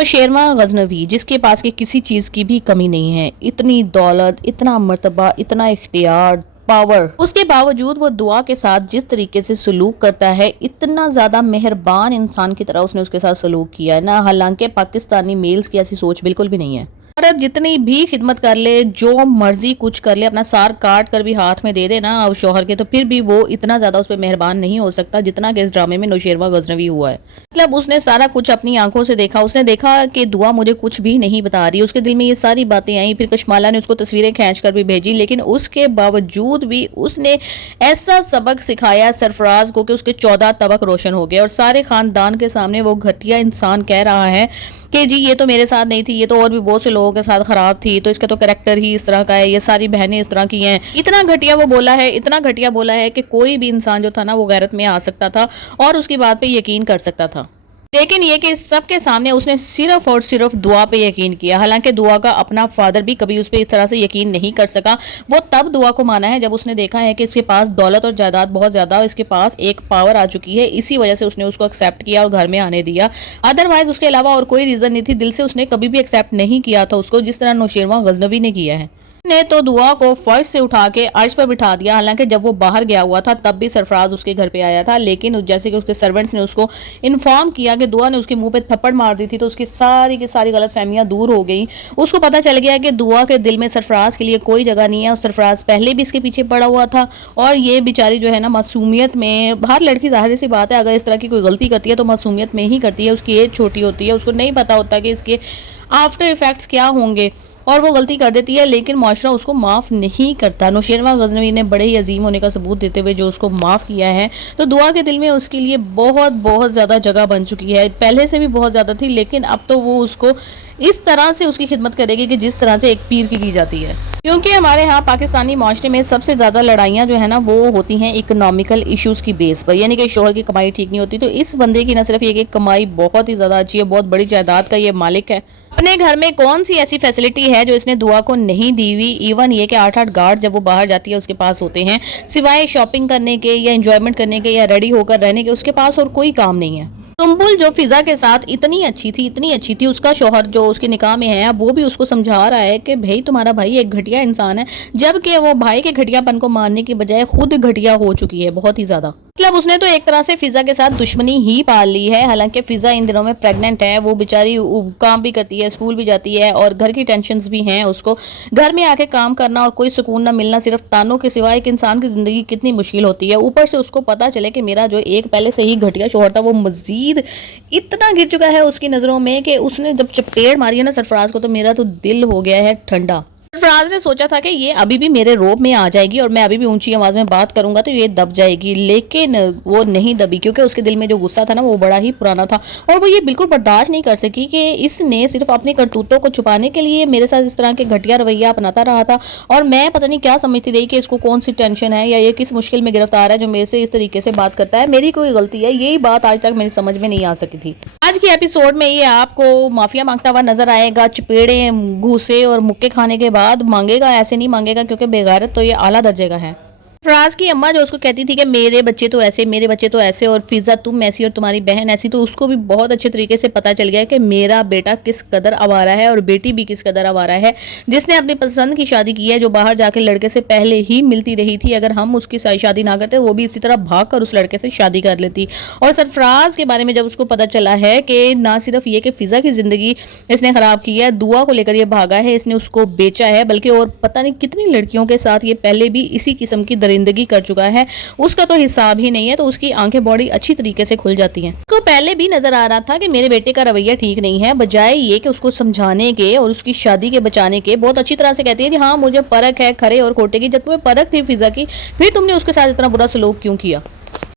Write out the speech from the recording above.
और शेरमा गजनवी जिसके पास के किसी चीज की भी कमी नहीं है, इतनी दौलत, इतना मर्तबा, इतना इख्तियार, पावर, उसके बावजूद वो दुआ के साथ जिस तरीके से सलूक करता है, इतना ज्यादा मेहरबान इंसान की तरह उसने उसके साथ सलूक किया है ना। हालांकि पाकिस्तानी मेल्स की ऐसी सोच बिल्कुल भी नहीं है। औरत जितनी भी खिदमत कर ले, जो मर्जी कुछ कर ले, अपना सार काट कर भी हाथ में दे दे ना अब शोहर के, तो फिर भी वो इतना ज्यादा उस पर मेहरबान नहीं हो सकता जितना कि इस ड्रामे में नौशेरमा गजनवी हुआ है। मतलब उसने सारा कुछ अपनी आंखों से देखा, उसने देखा कि दुआ मुझे कुछ भी नहीं बता रही, उसके दिल में ये सारी बातें आई। फिर कशमाला ने उसको तस्वीरें खींच कर भी भेजी, लेकिन उसके बावजूद भी उसने ऐसा सबक सिखाया सरफराज को कि उसके 14 तबक रोशन हो गए और सारे खानदान के सामने वो घटिया इंसान कह रहा है कि जी ये तो मेरे साथ नहीं थी, ये तो और भी बहुत से लोगों के साथ खराब थी, तो इसका तो कैरेक्टर ही इस तरह का है, ये सारी बहनें इस तरह की हैं। इतना घटिया वो बोला है, इतना घटिया बोला है कि कोई भी इंसान जो था ना वो गैरत में आ सकता था और उसकी बात पे यकीन कर सकता था। लेकिन ये कि सबके सामने उसने सिर्फ और सिर्फ दुआ पे यकीन किया। हालांकि दुआ का अपना फादर भी कभी उस पर इस तरह से यकीन नहीं कर सका। वो तब दुआ को माना है जब उसने देखा है कि इसके पास दौलत और जायदाद बहुत ज़्यादा और इसके पास एक पावर आ चुकी है, इसी वजह से उसने उसको एक्सेप्ट किया और घर में आने दिया। अदरवाइज उसके अलावा और कोई रीज़न नहीं थी, दिल से उसने कभी भी एक्सेप्ट नहीं किया था उसको, जिस तरह नौशेरमा गजनवी ने किया है। ने तो दुआ को फर्श से उठा के अर्श पर बिठा दिया। हालांकि जब वो बाहर गया हुआ था तब भी सरफराज उसके घर पे आया था, लेकिन जैसे कि उसके सर्वेंट्स ने उसको इन्फॉर्म किया कि दुआ ने उसके मुंह पे थप्पड़ मार दी थी, तो उसकी सारी की सारी गलत फहमियां दूर हो गई। उसको पता चल गया कि दुआ के दिल में सरफराज के लिए कोई जगह नहीं है और सरफराज पहले भी इसके पीछे पड़ा हुआ था। और ये बेचारी जो है ना मासूमियत में, हर लड़की जाहिर सी बात है अगर इस तरह की कोई गलती करती है तो मासूमियत में ही करती है, उसकी एज छोटी होती है, उसको नहीं पता होता कि इसके आफ्टर इफेक्ट्स क्या होंगे और वो गलती कर देती है, लेकिन माशरा उसको माफ़ नहीं करता। नौशेरमा गजनवी ने बड़े ही अजीम होने का सबूत देते हुए जो उसको माफ़ किया है, तो दुआ के दिल में उसके लिए बहुत बहुत ज़्यादा जगह बन चुकी है। पहले से भी बहुत ज़्यादा थी, लेकिन अब तो वो उसको इस तरह से उसकी खिदमत करेगी कि जिस तरह से एक पीर की जाती है। क्योंकि हमारे यहाँ पाकिस्तानी माशरे में सबसे ज़्यादा लड़ाइयाँ जो है ना वो होती हैं इकोनॉमिकल इश्यूज़ की बेस पर, यानी कि शोहर की कमाई ठीक नहीं होती। तो इस बंदे की न सिर्फ ये कि कमाई बहुत ही ज़्यादा अच्छी है, बहुत बड़ी जायदाद का ये मालिक है, अपने घर में कौन सी ऐसी फैसिलिटी है जो इसने दुआ को नहीं दी हुई। इवन ये कि 8-8 गार्ड जब वो बाहर जाती है उसके पास होते हैं, सिवाय शॉपिंग करने के या एंजॉयमेंट करने के या रेडी होकर रहने के, उसके पास और कोई काम नहीं है। सुम्बुल जो फिजा के साथ इतनी अच्छी थी, उसका शौहर जो उसके निकाह में है, अब वो भी उसको समझा रहा है कि भाई तुम्हारा भाई एक घटिया इंसान है, जबकि वो भाई के घटियापन को मानने की बजाय खुद घटिया हो चुकी है बहुत ही ज्यादा। मतलब उसने तो एक तरह से फिजा के साथ दुश्मनी ही पाल ली है। हालांकि फिजा इन दिनों में प्रेग्नेंट है, वो बेचारी काम भी करती है, स्कूल भी जाती है और घर की टेंशन्स भी हैं उसको। घर में आके काम करना और कोई सुकून ना मिलना, सिर्फ तानों के सिवाय एक इंसान की जिंदगी कितनी मुश्किल होती है। ऊपर से उसको पता चले कि मेरा जो एक पहले से ही घटिया शौहर था वो मजीद इतना गिर चुका है उसकी नज़रों में कि उसने जब चपेट मारी है ना सरफराज को, तो मेरा तो दिल हो गया है ठंडा। सरफराज ने सोचा था कि ये अभी भी मेरे रोब में आ जाएगी और मैं अभी भी ऊंची आवाज में बात करूंगा तो ये दब जाएगी, लेकिन वो नहीं दबी, क्योंकि उसके दिल में जो गुस्सा था ना वो बड़ा ही पुराना था और वो ये बिल्कुल बर्दाश्त नहीं कर सकी कि इसने सिर्फ अपनी करतूतों को छुपाने के लिए मेरे साथ इस तरह के घटिया रवैया अपनाता रहा था। और मैं पता नहीं क्या समझती रही कि इसको कौन सी टेंशन है या ये किस मुश्किल में गिरफ्तार है जो मेरे से इस तरीके से बात करता है, मेरी कोई गलती है, यही बात आज तक मेरी समझ में नहीं आ सकी थी। आज की एपिसोड में ये आपको माफिया मांगता हुआ नजर आएगा, चपेड़े, घूसे और मुक्के खाने के बाद मांगेगा, ऐसे नहीं मांगेगा क्योंकि बेगैरत तो ये आला दर्जे का है। फराज की अम्मा जो उसको कहती थी कि मेरे बच्चे तो ऐसे, मेरे बच्चे तो ऐसे और फिजा तुम ऐसी और तुम्हारी बहन ऐसी, तो उसको भी बहुत अच्छे तरीके से पता चल गया कि मेरा बेटा किस कदर आवारा है और बेटी भी किस कदर आवारा है, जिसने अपनी पसंद की शादी की है, जो बाहर जाके लड़के से पहले ही मिलती रही थी। अगर हम उसकी शादी ना करते वो भी इसी तरह भाग कर उस लड़के से शादी कर लेती। और सरफराज के बारे में जब उसको पता चला है कि ना सिर्फ ये कि फिजा की जिंदगी इसने खराब की है, दुआ को लेकर ये भागा है, इसने उसको बेचा है, बल्कि और पता नहीं कितनी लड़कियों के साथ ये पहले भी इसी किस्म की दरिंदगी कर चुका है, उसका तो हिसाब ही नहीं है। तो उसकी आंखें बड़ी अच्छी तरीके से खुल जाती हैं। उसको पहले भी नजर आ रहा था कि मेरे बेटे का रवैया ठीक नहीं है, बजाय ये कि उसको समझाने के और उसकी शादी के बचाने के, बहुत अच्छी तरह से कहती है कि हाँ मुझे परख है खरे और खोटे की। जब तुम्हें परख थी फिजा की, फिर तुमने उसके साथ इतना बुरा सलूक क्यों किया?